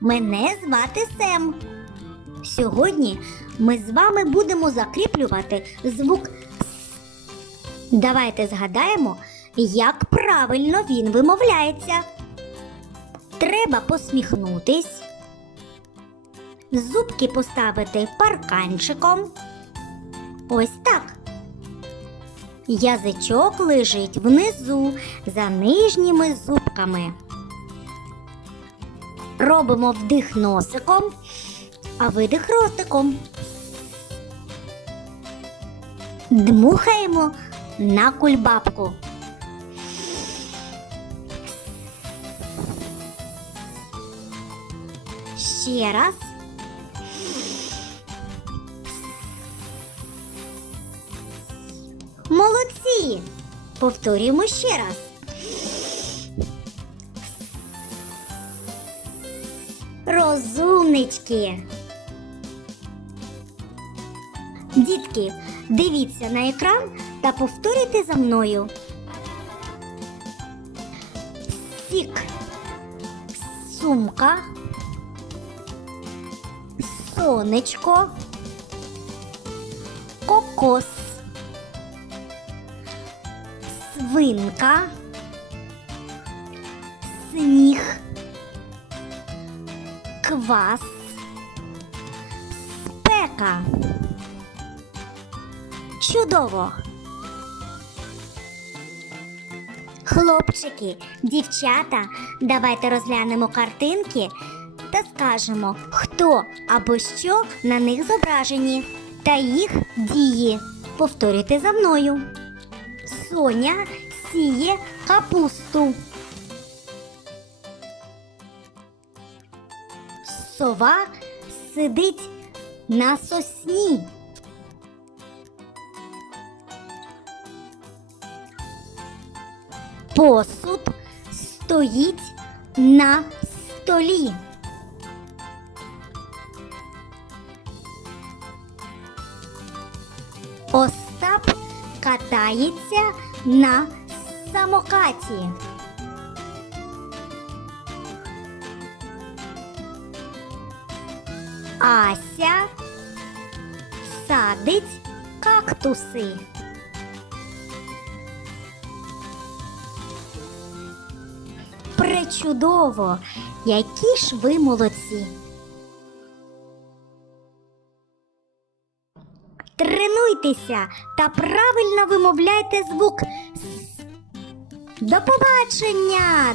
Мене звати Сем. Сьогодні ми з вами будемо закріплювати звук С. Давайте згадаємо, як правильно він вимовляється. Треба посміхнутись, зубки поставити парканчиком. Ось так. Язичок лежить внизу за нижніми зубками. Робимо вдих носиком, а видих ротиком. Дмухаємо на кульбабку. Ще раз. Молодці! Повторюємо ще раз. Розумнички. Дітки, дивіться на екран та повторюйте за мною. Сік. Сумка. Сонечко. Кокос. Свинка. Квас. Спека. Чудово. Хлопчики, дівчата, давайте розглянемо картинки та скажемо, хто або що на них зображені та їх дії. Повторюйте за мною. Соня сіє капусту. Сова сидить на сосні. Посуд стоїть на столі. Остап катається на самокаті. Ася садить кактуси. Пречудово! Які ж ви молодці! Тренуйтеся та правильно вимовляйте звук С. До побачення!